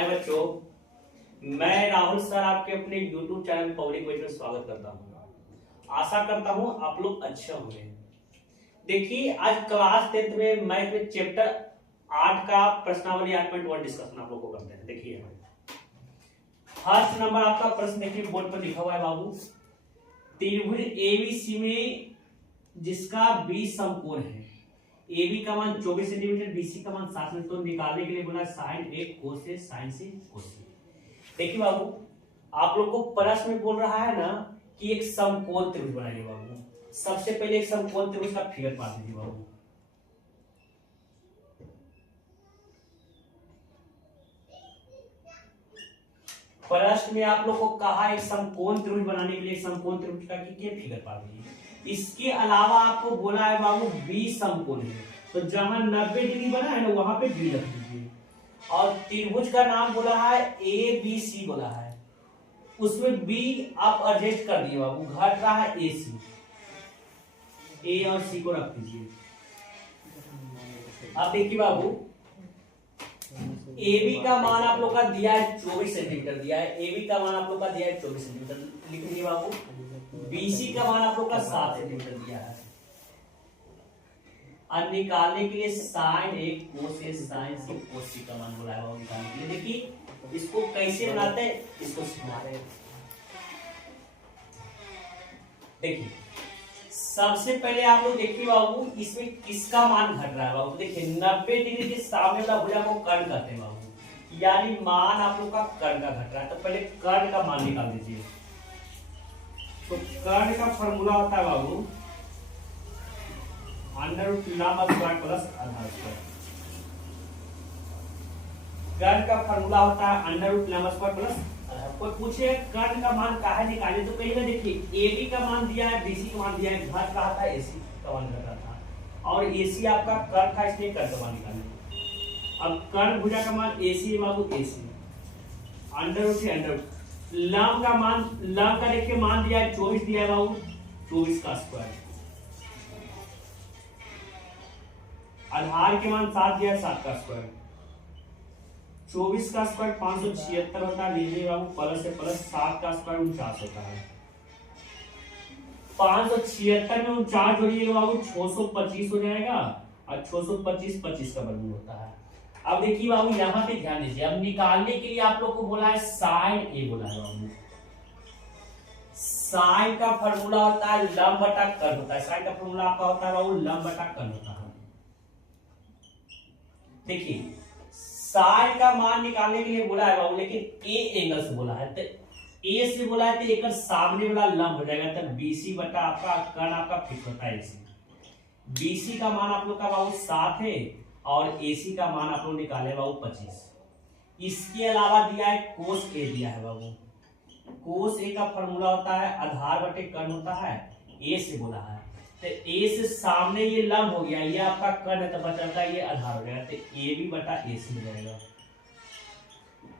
हाय बच्चों, मैं राहुल सर आपके अपने YouTube चैनल पब्लिक क्विज में स्वागत करता हूँ। आशा करता हूँ आप लोग अच्छे होंगे। देखिए, आज क्लास 10th में मैथ में चैप्टर 8 का प्रश्नावली 8.1 डिस्कशन आप लोग को करते हैं। देखिए, फर्स्ट नंबर आपका प्रश्न देखिए बोर्ड पर लिखा हुआ है बाबू। त्रिभुज एबीसी में जिसका 20 समकोण है, AB का मान 24 सेंटीमीटर, BC का मान 7 सेंटीमीटर, तो निकालने के लिए बोला साइन ए कोस ए, साइन सी कोस सी। देखिए बाबू, आप लोग को प्रश्न में बोल रहा है ना कि एक समकोण त्रिभुज बनाइए बाबू। सबसे पहले एक समकोण त्रिभुज का फिगर पा दीजिए बाबू। प्रश्न में आप लोग को कहा एक समकोण त्रिभुज बनाने के लिए समकोण त्रिभुज का फिगर पा दीजिए। इसके अलावा आपको बोला है बाबू 20 समकोण है, तो जहां 90 डिग्री बना है ना वहां पे डी रख दीजिए। और त्रिभुज का नाम बोला है ए बी सी बोला है, उसमें बी आप एडजस्ट कर दिए बाबू, घट रहा है ए सी, ए और सी को रख दीजिए। अब देखिए बाबू, ए बी का मान आप लोग का दिया है 24 सेंटीमीटर दिया है, ए बी का मान आप लोग का दिया है 24 सेंटीमीटर लिख लीजिए बाबू। बीसी का मान आप लोग का 7 सेंटीमीटर दिया है। अब निकालने के लिए साइन ए कोस ए साइन सी कोस सी का मान बोला है बाबू निकालने के लिए। देखिए इसको कैसे बनाते हैं, इसको सिखा रहे हैं। देखिए सबसे पहले आप लोग देखिए बाबू, इसमें किसका मान घट रहा है बाबू। देखिए 90 डिग्री के सामने वाला भुजा को कर्ण कहते हैं बाबू, यानी मान आप लोग का कर्ण का घट रहा है। तो पहले कर्ण का मान निकाल दीजिए। तो कर्ण का फॉर्मूला होता है बाबू अंडर लंब स्क्वायर प्लस आधार स्क्वायर। कर्ण का फॉर्मूला होता है अंडर लंब स्क्वायर प्लस आधार। कोई पूछे कर्ण का मान काहे निकाले, तो कहीं ना देखिए एबी का मान दिया है, बीसी का मान दिया है, घट रहा था, एसी का मान घट रहा था, और एसी आपका कर्ण था, इसलिए कर्ण का मान निकाले। अब कर्ण भुजा का मान एसी है बाबू, एसी अंडर रूट है अंडर। लंब का मान, लंब का देखिए मान दिया है 24 दिया है बाबू, 24 का स्क्वायर। आधार के मान 7 दिया है, 7 का स्क्वायर। 24 का स्क्वायर 576 होता है, लीजिए बाबू प्लस से प्लस, 7 का स्क्वायर 49 होता है। 576 में 49 जोड़िएगा बाबू 625 हो जाएगा, और 625 25 का वर्गमूल होता है। अब देखिए बाबू यहाँ पे ध्यान दीजिए, अब निकालने के लिए आप लोग को बोला है साइन ए बोला है बाबू। साइन का फॉर्मूला होता है लंब बटा कर्ण होता है। साइन का फॉर्मूला आपका होता है बाबू लंब बटा कर्ण होता है। देखिए साइन का मान निकालने के लिए बोला है बाबू, लेकिन ए एंगल से बोला है, तो ए से बोला है तो एक सामने वाला लंब हो जाएगा, तो बीसी बटा आपका कर्ण आपका फिक्स होता है एसी। बीसी का मान आप लोग का बाबू 7 है, और एसी का मान आप लोग निकाले बाबू 25। इसके अलावा दिया है कोस ए दिया है बाबू। कोस ए का फॉर्मूला होता है आधार बटे कर्ण होता है, ए से बोला है, तो ए से सामने ये लंब हो गया, ये आपका कर्ण है, तो बचता है ये आधार हो जाएगा, तो ए बी बटा ए सी हो जाएगा।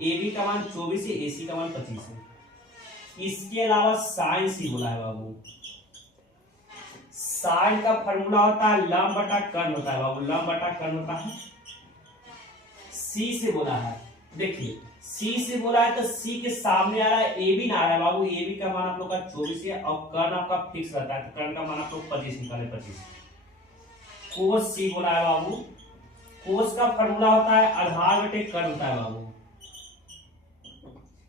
ए बी का मान 24 है, ए सी का मान 25 है। इसके अलावा साइन सी बोला है बाबू। साइन का फॉर्मूला होता है लंब बटा कर्ण होता है बाबू, लंब बटा कर्ण होता है। सी से बोला है, देखिए सी से बोला है तो सी के सामने आ रहा है ए बी ना आ रहा है बाबू, ए बी का मान आप लोग का 24 है, और कर्ण आपका फिक्स रहता है, तो कर्ण का मान आप लोग 25 निकाले 25। कोस सी बोला है बाबू। कोस का फॉर्मूला होता है आधार बटे कर्ण होता है बाबू।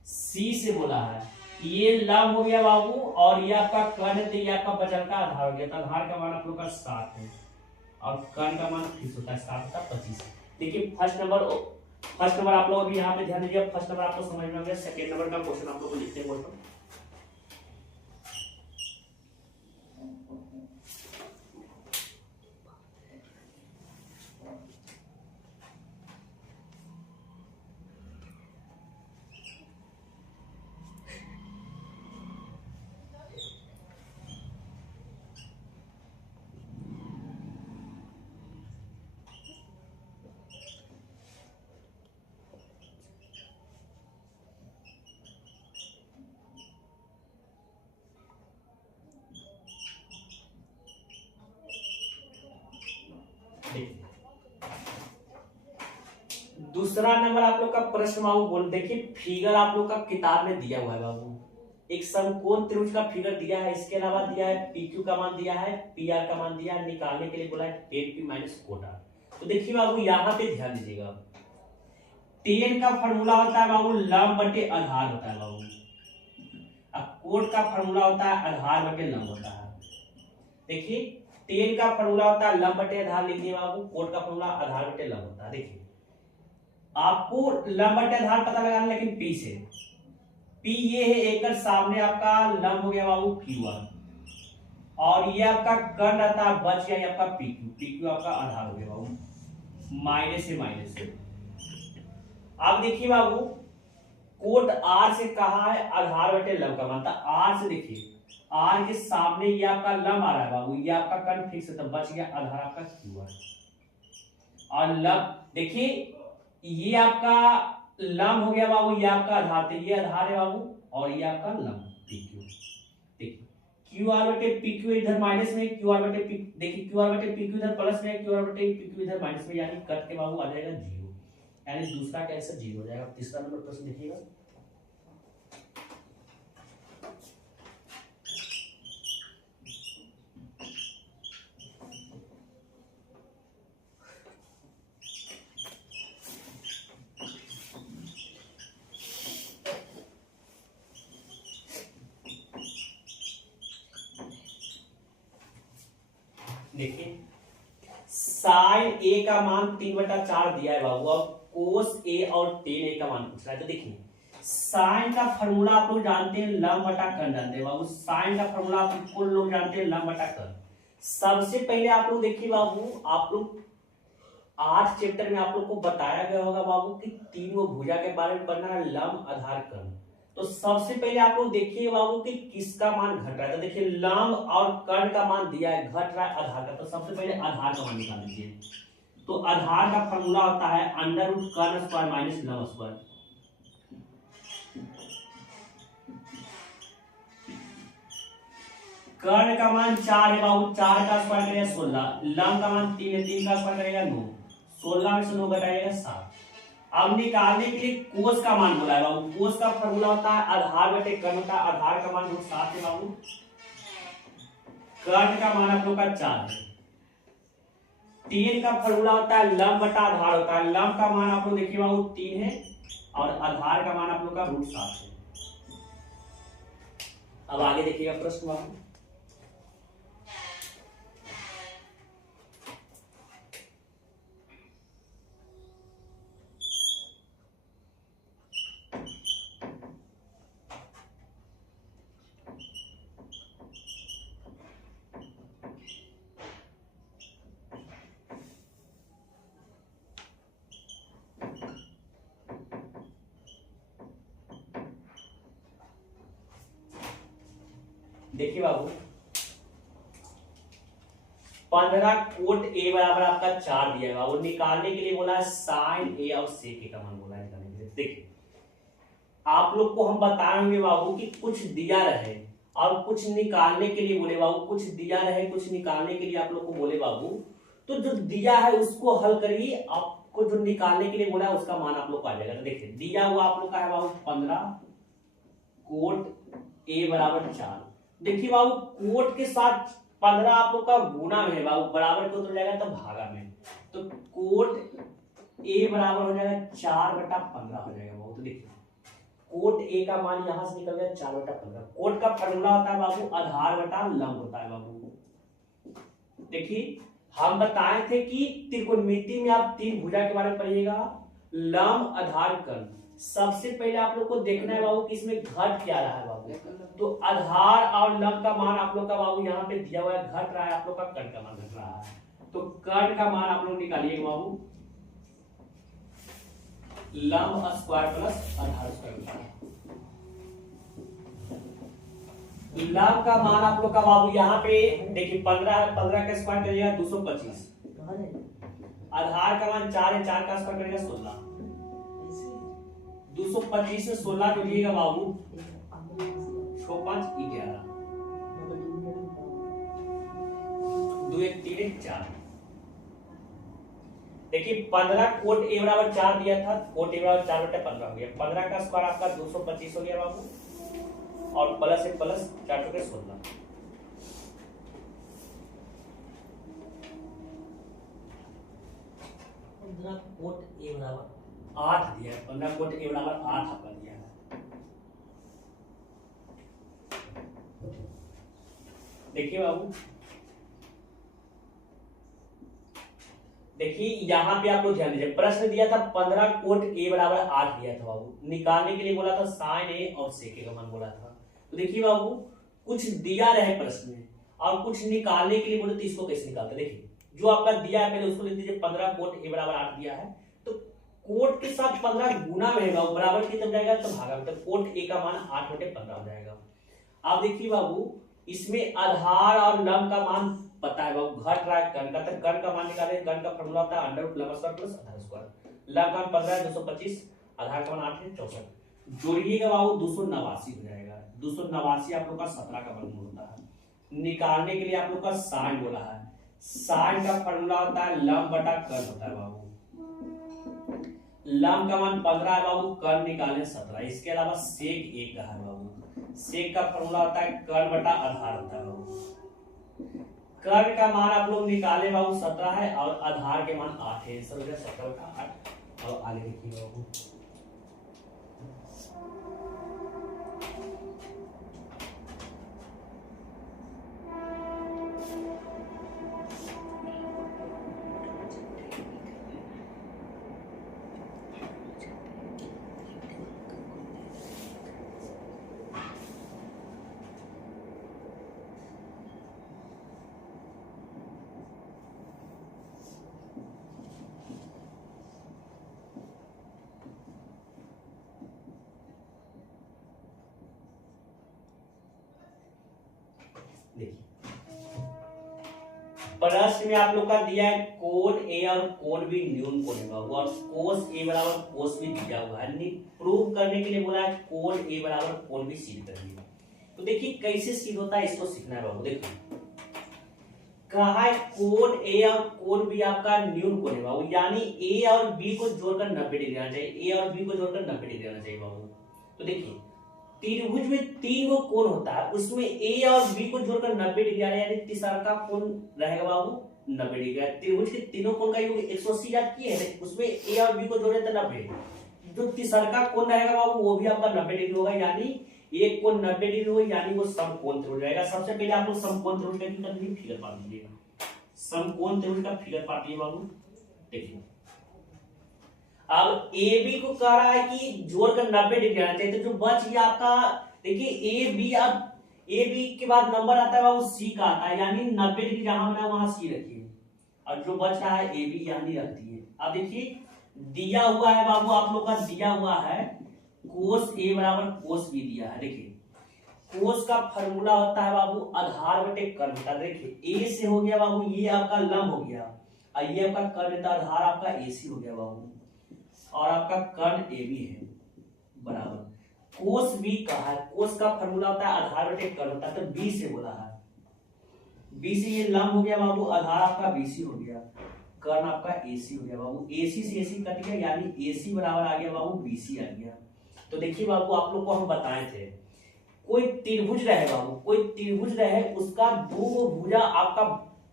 सी से बोला है, ये लंब हो गया बाबू, और ये आपका कर्ण है, तो ये आपका बचल का आधार हो गया, तो आधार का मान आप लोग का 7 है, और कर्ण का मान फिक्स होता है 7 का 25। देखिए फर्स्ट नंबर आप लोग अभी यहाँ पे ध्यान दीजिए। फर्स्ट नंबर आपको समझ में आ गया। सेकंड नंबर का क्वेश्चन आप लोग को लिखते हैं बोर्ड पर। दूसरा नंबर आप लोग का प्रश्न बाबू बोल, देखिए फिगर आप लोग का किताब में दिया हुआ है बाबू, एक समकोण त्रिभुज का फिगर दिया है, इसके अलावा दिया है PQ का मान दिया है, PR का मान दिया है, निकालने के लिए बोला है tan P माइनस कोटा। तो देखिए बाबू यहाँ पे ध्यान दीजिएगा, tan का फॉर्मूला होता है बाबू लंब बटे आधार होता है बाबू, अब कोट का फॉर्मूला होता है आधार बटे लंब होता है। देखिए tan का फॉर्मूला होता है लंब बटे आधार, लिखिए बाबू, कोट का फॉर्मूला आधार बटे लंब होता है। देखिए आपको लंब बटे आधार पता लगाना, लेकिन P से, P ये है एकड़, सामने आपका लंब हो गया बाबू QR, और ये आपका कर्ण रहता है, बच गया ये आपका PQ आपका आधार हो गया बाबू, माइनस से। अब देखिए बाबू कोट R से कहा है आधार बटे लंब का मान, R से देखिए R के सामने ये आपका लंब आ रहा है बाबू, ये आपका कर्ण फिक्स है, तो बच गया आधार आपका QR, और लंब देखिए ये आपका लंब हो गया बाबू, ये आपका आधार, तो ये आधार है बाबू, और ये आपका लंब PQ। देखिए QR बटे PQ इधर माइनस में, QR बटे P, देखिए QR बटे PQ इधर प्लस में, QR बटे PQ इधर माइनस में, यानी कट के बाबू आ जाएगा 0, यानी दूसरा का आंसर 0 हो जाएगा। तीसरा नंबर प्रश्न देखिएगा, देखिए साइन A का मान 3/4 दिया है बाबू, अब कोस A और tan A का मान पूछ रहा है। तो देखिए साइन का फॉर्मूला आप लोग जानते हैं लंब बटा कर्ण जानते हैं बाबू, साइन का फॉर्मूला आप कुल लोग जानते हैं लंब बटा कर्ण। सबसे पहले आप लोग देखिए बाबू, आप लोग 8 चैप्टर में आप लोग को बताया गया होगा बाबू कि 3 भुजा के बारे में पढ़ना है, लंब आधार कर्ण। तो सबसे पहले आप लोग देखिए बाबू कि किसका मान घट रहा है, तो देखिए लंब और कर्ण का मान दिया है, घट रहा है आधार का, तो सबसे पहले आधार का मान निकाल लीजिए। तो आधार का फॉर्मूला होता है अंडर रूट कर्ण स्क्वायर माइनस लंब स्क्वायर। कर्ण का मान 4 है बाबू, 4 का स्क्वायर करेगा 16, लंब का मान 3 है, 3 का स्क्वायर करेगा 9, 16 में से 9 घटाइएगा 7। अब निकालने के लिए कोस का मान बोला है बाबू, कोस का फॉर्मूला होता है आधार बटे कर्ण का, आधार का मान 7 है बाबू, कर्ण का मान आप लोग का 4 है। tan का फॉर्मूला होता है लंब बटा आधार होता है, लंब का मान आप लोग देखिए बाबू 3 है, और आधार का मान आप लोग का √7 है। अब आगे देखिएगा प्रश्न बाबू, देखिए बाबू 15 कोट A बराबर आपका 4 दिया है बाबू, निकालने के लिए बोला है साइन A और सेक A का मान बोला है निकालने के लिए। देखिए आप लोग को हम बताएंगे बाबू कि कुछ दिया रहे और कुछ निकालने के लिए बोले बाबू, कुछ दिया रहे कुछ निकालने के लिए आप लोग को बोले बाबू, तो जो दिया है उसको हल करिए, आपको जो निकालने के लिए बोला है उसका मान आप लोग को आ जाएगा। तो देखिए दिया हुआ आप लोग का है बाबू 15 कोट A बराबर 4। देखिए बाबू कोट के साथ 15 आप लोग का गुना में है बाबू, बराबर को तो जाएगा तो भागा में, तो कोट A बराबर हो जाएगा 4/15 हो जाएगा बाबू। तो देखिए कोट A का मान यहां से निकल गया 4/15। कोट का फॉर्मूला होता है बाबू आधार बटा लंब होता है बाबू। देखिए हम बताए थे कि त्रिकोणमिति में आप 3 भुजा के बारे में पढ़िएगा, लंब आधार कर्ण। सबसे पहले आप लोग को देखना है बाबू कि इसमें घट क्या रहा है बाबू, तो आधार और लंब का मान आप लोग का बाबू यहाँ पे दिया हुआ है, घट रहा है, आप लोग का कर्ण का मान घट रहा है, तो कर्ण का मान आप लोग निकालिएगा बाबू, लंब स्क्वायर प्लस आधार स्क्वायर। लंब का मान आप लोग का बाबू यहाँ पे देखिए 15 का स्क्वायर करिएगा 225, आधार का मान 4 है, 4 का स्क्वायर करेगा 16, 225 से 16 जोड़िएगा बाबू 5 11, 2 1 3 1 4, देखिए 15 कोट ए बराबर 4 दिया था, कोट ए बराबर 4/15 हो गया। 15 का स्क्वायर आपका 225 हो गया बाबू, और प्लस एक प्लस 4 टू के 16। 15 कोट ए बराबर 8 दिया है, 15 कोट ए बराबर 8 आपका दिया है। देखिए बाबू, देखिए यहाँ पे आप लोग ध्यान दीजिए, प्रश्न दिया था 15 कोट ए बराबर 8 दिया था बाबू, निकालने के लिए बोला था साइन ए और सेक ए का मान बोला था। तो देखिए बाबू, कुछ दिया रहे प्रश्न में और कुछ निकालने के लिए बोले, तो इसको कैसे निकालते? देखिए जो आपका दिया है पहले उसको लिख दीजिए, 15 कोट ए बराबर 8 दिया है, तो कोट के साथ 15 गुना में है बराबर की तरफ जाएगा तो भागा, तो कोट ए का मान 8/15 हो जाएगा। अब देखिए बाबू, इसमें आधार और लंब का मान पता है बाबू, घट रहा है कर्ण का, तो कर्ण का मान निकाले, कर्ण का फॉर्मूला होता है अंडर लंब स्क्वायर प्लस आधार स्क्वायर। लंब का मान 15 है 225, आधार का मान 8 है 64, जोड़िएगा बाबू 289 हो जाएगा। 289 आप लोग का 17 का वर्गमूल होता है। निकालने के लिए आप लोग का साइन बोला है, साइन का फॉर्मूला होता है लंब बटा कर्ण होता है बाबू। लंब का मान 15 है बाबू, कर्ण निकाले 17। इसके अलावा सेक 1 का है बाबू, सेक का फॉर्मूला होता है कर्ण बटा आधार होता है बाबू। कर्ण का मान आप लोग निकाले बाबू 17 है और आधार के मान 8 है, सर हो गया 17/8। और आगे देखिए बाबू, प्रश्न में आप लोग का दिया है कोण ए और कोण बी न्यून कोण है बाबू, और कोस ए बराबर कोस बी दिया हुआ है। प्रूव करने के लिए बोला है कोण ए बराबर कोण बी सिद्ध करिए। तो देखिए कैसे सिद्ध होता है, इसको सीखना है बाबू। देखो कहा है कोण ए और कोण बी आपका न्यून कोण है बाबू, यानी ए और बी को जोड़कर 90 डिग्री आना चाहिए, ए और बी को जोड़कर 90 डिग्री आना चाहिए बाबू। तो देखिए त्रिभुज में 3 गो कोण होता है, उसमें ए और बी को जोड़कर 90 डिग्री आ रहा है, यानी तीसरा का कोण रहेगा बाबू 90 डिग्री। त्रिभुज के तीनों कोण का योग 180 याद किए हैं, उसमें ए और बी को जोड़े तो 90। जो तीसरा का कोण रहेगा बाबू वो भी आपका 90 डिग्री होगा, यानी एक कोण 90 डिग्री होगा, यानी वो समकोण त्रिभुज रहेगा। सबसे पहले आप लोग समकोण त्रिभुज का फिगर पाट दीजिएगा। समकोण त्रिभुज का फिगर पाटिए बाबू। देखिए अब ए बी को कह रहा है कि जोड़कर 90 डिग्री आना चाहिए, तो जो बच गया आपका, देखिए ए बी, अब ए बी के बाद नंबर आता है बाबू सी का आता है, यानी 90 डिग्री जहां बना वहां सी रखिए, और जो बच रहा है ए बी यानी रख दिए। अब देखिए दिया हुआ है बाबू, आप लोग का दिया हुआ है कोस ए बराबर कोस बी दिया है। देखिए कोस का फॉर्मूला होता है बाबू आधार बटे कर्ण होता है। देखिए ए से हो गया बाबू, ये आपका लंब हो गया, और ये आपका कर्ण, आधार आपका ए सी हो गया बाबू, और आपका कर्ण ए बी है बराबर कोस बी का है। कोस का फॉर्मूला होता है आधार बटे कर्ण होता है, तो बी से बोला है, बी से ये लंब हो गया बाबू, आधार आपका बीसी हो गया, कर्ण आपका एसी हो गया बाबू। एसी से एसी कट गया, यानी एसी बराबर आ गया बाबू बीसी आ गया। तो देखिए बाबू आप लोग को हम बताए थे, कोई त्रिभुज रहे बाबू, कोई त्रिभुज रहे, उसका दो भुजा आपका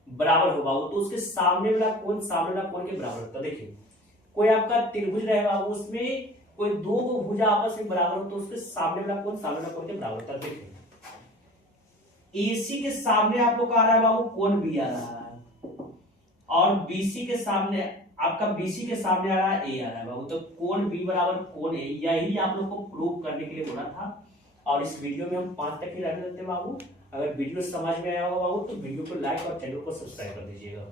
बराबर हो बाबू, तो उसके सामने वाला कोण सामने वाला कोण के बराबर होता है। देखिए कोई आपका त्रिभुज रहे बाबू, उसमें कोई दो भुजा आपस में बराबर हो, तो उसके सामने वाला कोण सामने वाला कोण के बराबर होता है। देखिए एसी के सामने आप लोग का आ रहा है बाबू कोण बी आ रहा है, और बीसी के सामने आपका बीसी के सामने आ रहा है ए आ रहा है बाबू, तो कोण बी बराबर कोण ए, यही आप लोग को प्रूव करने के लिए बोला था। और इस वीडियो में हम 5 तक ही रहने देते हैं बाबू। अगर वीडियो समझ में आया होगा बाबू तो वीडियो को लाइक और चैनल को सब्सक्राइब कर दीजिएगा।